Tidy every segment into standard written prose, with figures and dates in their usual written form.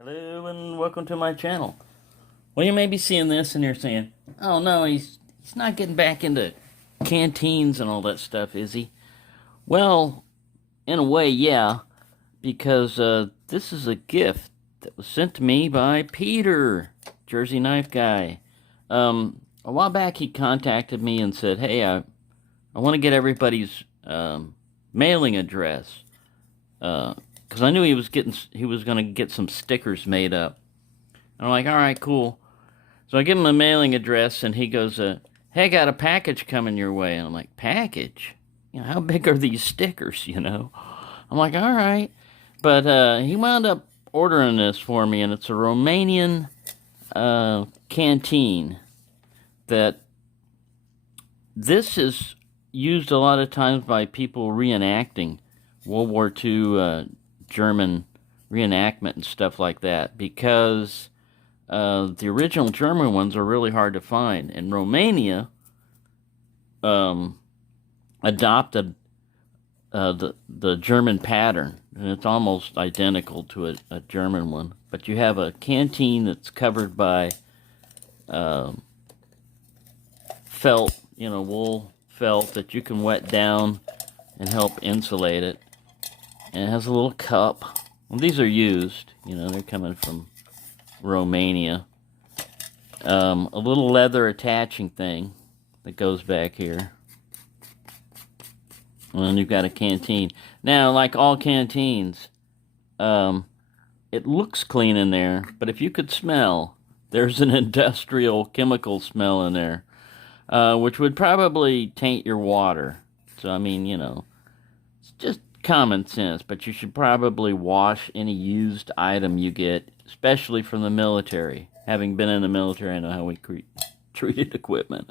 Hello and welcome to my channel. Well, you may be seeing this and you're saying, "Oh no, he's not getting back into canteens and all that stuff, is he?" Well, in a way, yeah, because this is a gift that was sent to me by Peter, Jersey Knife Guy. A while back, he contacted me and said, "Hey, I want to get everybody's mailing address." Because I knew he was going to get some stickers made up. And I'm like, all right, cool. So I give him a mailing address, and he goes, "Hey, I got a package coming your way." And I'm like, package? How big are these stickers? I'm like, all right. But he wound up ordering this for me, and it's a Romanian canteen. This is used a lot of times by people reenacting World War II German reenactment and stuff like that, because the original German ones are really hard to find. And Romania adopted the German pattern, and it's almost identical to a German one. But you have a canteen that's covered by felt, wool felt that you can wet down and help insulate it. And it has a little cup. Well, these are used. They're coming from Romania. A little leather attaching thing that goes back here. And then you've got a canteen. Now, like all canteens, it looks clean in there, but if you could smell, there's an industrial chemical smell in there, which would probably taint your water. So, it's just common sense, but you should probably wash any used item you get, especially from the military. Having been in the military, I know how we treated equipment.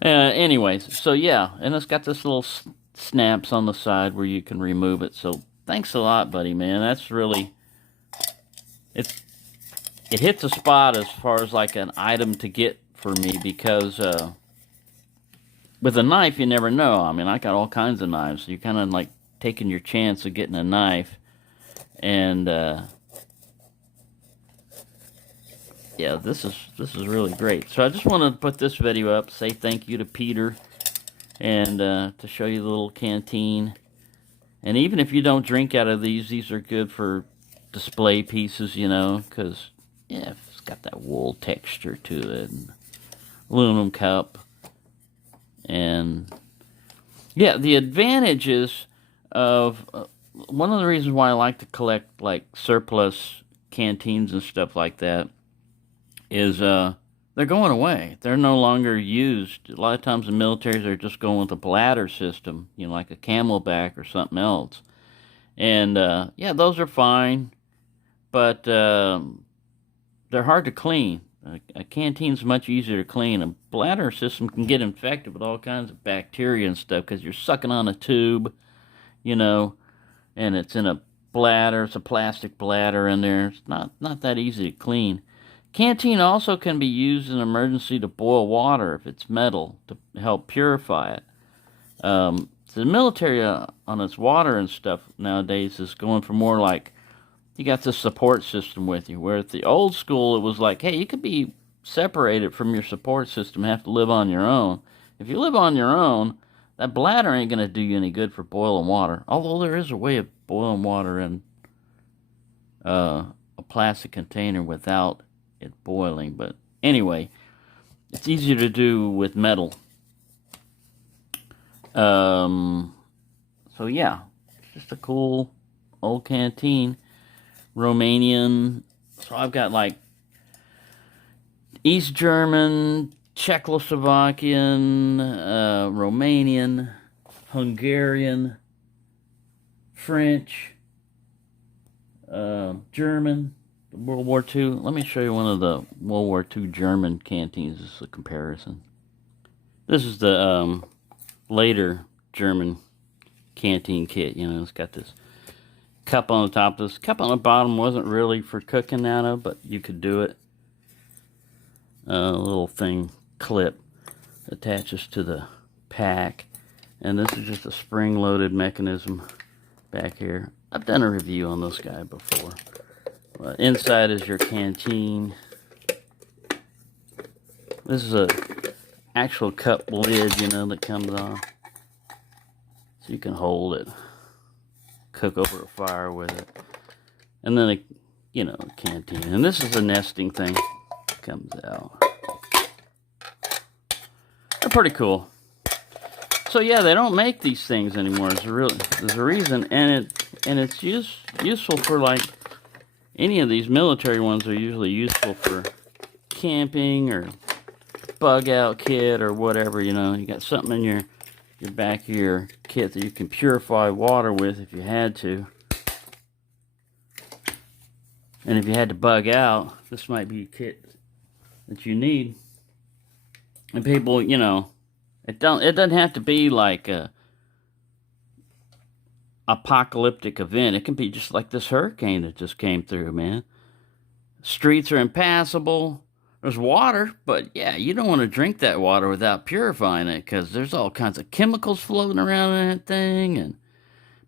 Anyways, so yeah, and it's got this little snaps on the side where you can remove it. So thanks a lot, buddy, man. That's really, it hits a spot as far as like an item to get for me, because with a knife, you never know. I got all kinds of knives, so you're kind of like taking your chance of getting a knife. And yeah, this is really great. So I just wanted to put this video up, say thank you to Peter, and to show you the little canteen. And even if you don't drink out of these are good for display pieces, because yeah, it's got that wool texture to it. And aluminum cup. And yeah, the advantages of one of the reasons why I like to collect like surplus canteens and stuff like that is they're going away. They're no longer used. A lot of times the militaries are just going with a bladder system, like a Camelback or something else. And yeah, those are fine, but they're hard to clean. A canteen's much easier to clean. A bladder system can get infected with all kinds of bacteria and stuff because you're sucking on a tube, and it's in a bladder. It's a plastic bladder in there. It's not that easy to clean. Canteen also can be used in emergency to boil water if it's metal to help purify it. So the military on its water and stuff nowadays is going for more like, you got this support system with you, where at the old school it was like, hey, you could be separated from your support system, have to live on your own. If you live on your own, that bladder ain't going to do you any good for boiling water, although there is a way of boiling water in a plastic container without it boiling. But anyway, it's easier to do with metal. So yeah, it's just a cool old canteen. Romanian. So I've got like East German, Czechoslovakian, Romanian, Hungarian, French, German, World War II. Let me show you one of the World War II German canteens. This is a comparison. This is the later German canteen kit. It's got this cup on the top. This cup on the bottom wasn't really for cooking out of, but you could do it. A little thing clip attaches to the pack, and this is just a spring-loaded mechanism back here. I've done a review on this guy before. Inside is your canteen. This is a actual cup lid, you know, that comes off. So you can hold it. Cook over a fire with it. And then, a canteen. And this is a nesting thing. Comes out. They're pretty cool. So yeah, they don't make these things anymore. There's a reason, and it's useful for, like, any of these military ones are usually useful for camping or bug out kit or whatever. You know, you got something in your back of your kit that you can purify water with if you had to. And if you had to bug out, this might be a kit that you need. And people, you know, it doesn't have to be like a apocalyptic event. It can be just like this hurricane that just came through, man. Streets are impassable. There's water, but yeah, you don't want to drink that water without purifying it, because there's all kinds of chemicals floating around in that thing. And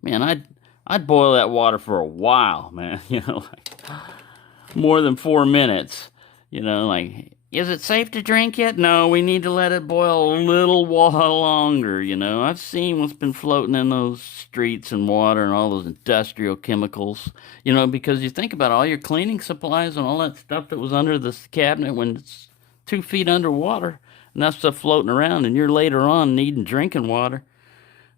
man, I'd boil that water for a while, man. You know, like more than 4 minutes. You know, like, is it safe to drink yet? No, we need to let it boil a little while longer, you know. I've seen what's been floating in those streets and water and all those industrial chemicals, you know, because you think about all your cleaning supplies and all that stuff that was under this cabinet when it's 2 feet underwater, and that stuff floating around, and you're later on needing drinking water.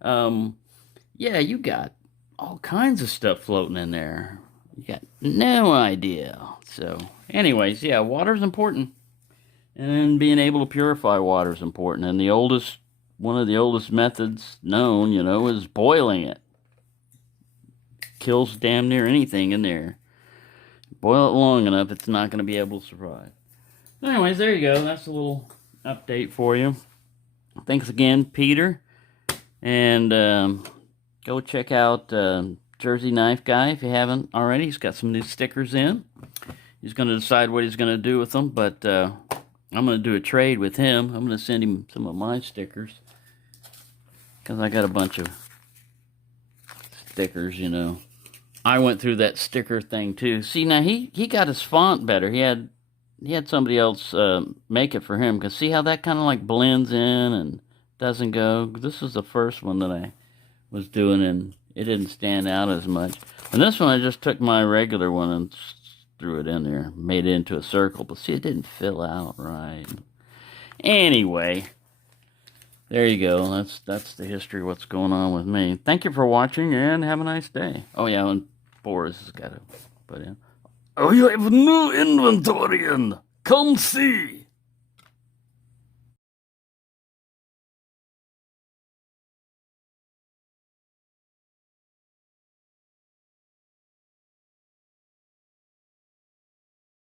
Yeah, you got all kinds of stuff floating in there. You got no idea. So, anyways, yeah, water's important. And being able to purify water is important. And one of the oldest methods known, you know, is boiling it. Kills damn near anything in there. Boil it long enough, it's not going to be able to survive. Anyways, there you go. That's a little update for you. Thanks again, Peter. And go check out Jersey Knife Guy if you haven't already. He's got some new stickers in. He's going to decide what he's going to do with them, but I'm going to do a trade with him. I'm going to send him some of my stickers, because I got a bunch of stickers, you know. I went through that sticker thing too. See, now he got his font better. He had somebody else make it for him, because see how that kind of like blends in and doesn't go. This is the first one that I was doing, and it didn't stand out as much. And this one, I just took my regular one and threw it in there, made it into a circle, but see, it didn't fill out right. Anyway, there you go. That's the history of what's going on with me. Thank you for watching, and have a nice day. Oh yeah, and Boris has got to put in. Oh, you have new inventory in. Come see.